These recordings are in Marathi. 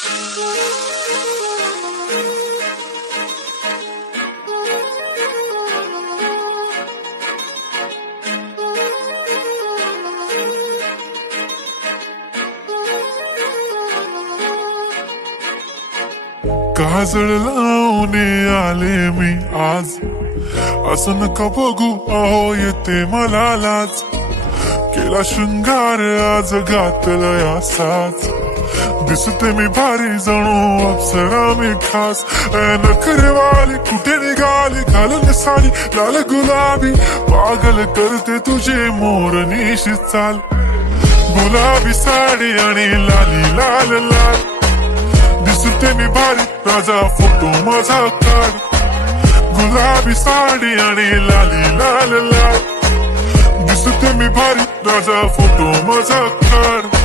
काजळ लावून आले मी आज, असं नका बघू अहो येते मला लाज. केला शृंगार आज घातलंय असाच, दिसते मी भारी जणू अप्सरा मी खास. नखरेवाली कुठे निघाली घालून साडी लाल गुलाबी, पागल करते तुझे मोरनीशी चाल. गुलाबी साडी आणि लाली लाल लाल, दिसते मी भारी राजा फोटो माझा काढ. गुलाबी साडी आणि लाली लाल लाल, दिसते मी भारी राजा फोटो माझा काढ.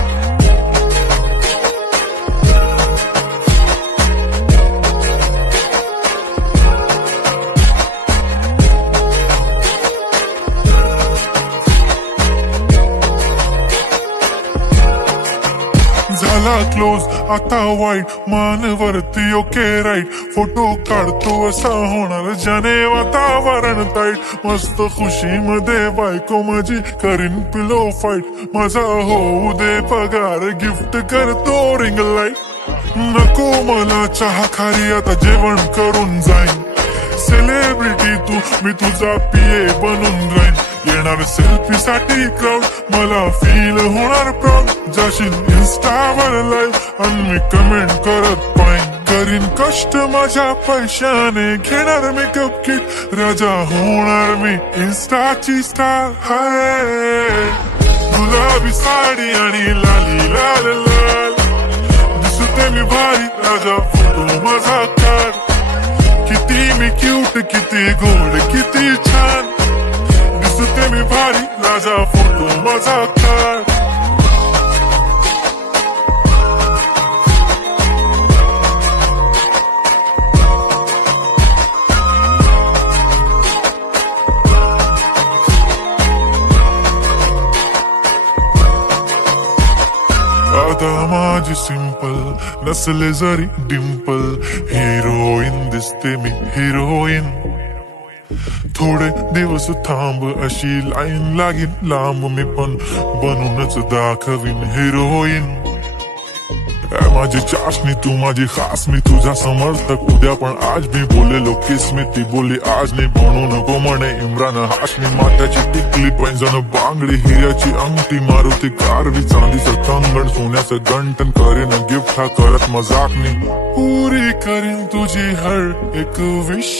झाला क्लोज आता वाईट, मानवरती ओके राईट. फोटो काढतो असा होणार ज्याने वातावरण ताईट. मस्त खुशी मध्ये बायको माझी करीन पिलो फाईट. माझा होऊ दे पगार गिफ्ट करतो रिंग लाईट. नको मला चहा खारी आता जेवण करून जाईन. सेलिब्रिटी तू मी तुझा पिये बनून राहीन. येणार सेल्फी साठी क्राऊड मला फील होणार प्राऊड. जाशील इन्स्टावर लाईव्ह आणि मी कमेंट करत पाहिन. करीन कष्ट माझ्या पैशाने घेणार मेकअप किट. राजा होणार मी इन्स्टाची स्टार. हाय गुलाबी साडी आणि लाली लाल लाल, दिसते मी भारी राजा फोटो माझा काढ. किती मी क्यूट किती गोड किती छान, दिसते मी भारी राजा फोटो माझा काढ. आता माझी सिंपल नसले जरी डिंपल, हिरोईन दिसते मी हिरोईन. थोडे दिवस थांब अशी लाईन लागीन लांब, मी पण बनूनच दाखवीन हिरोईन. माझी चाशनी तू माझी खास, मी तुझा समर्थक उद्या पण आज. मी बोलेलो किस मी ती बोली आज नाही. बनू नको म्हणे इम्रान हाशमी. माथ्याची टिकली पैंजण बांगडी, हिऱ्याची अंगठी मारुती कारवी. चांदीचं कंगण सोन्याचं गंटन करीन गिफ्ट हा करत मजाकनी. पुरी करीन तुझी हर एक विश,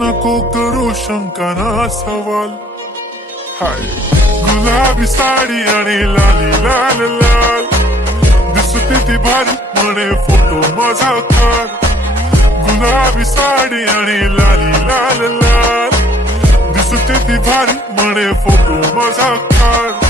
नको करू शंका ना सवाल. हाय गुलाबी साडी आणि लाली लाल लाल, दिसते ती भारी म्हणे फोटो माझा काढ. गुलाबी साडी आणि लाली लाल लाल, दिसते ती भारी म्हणे फोटो माझा काढ.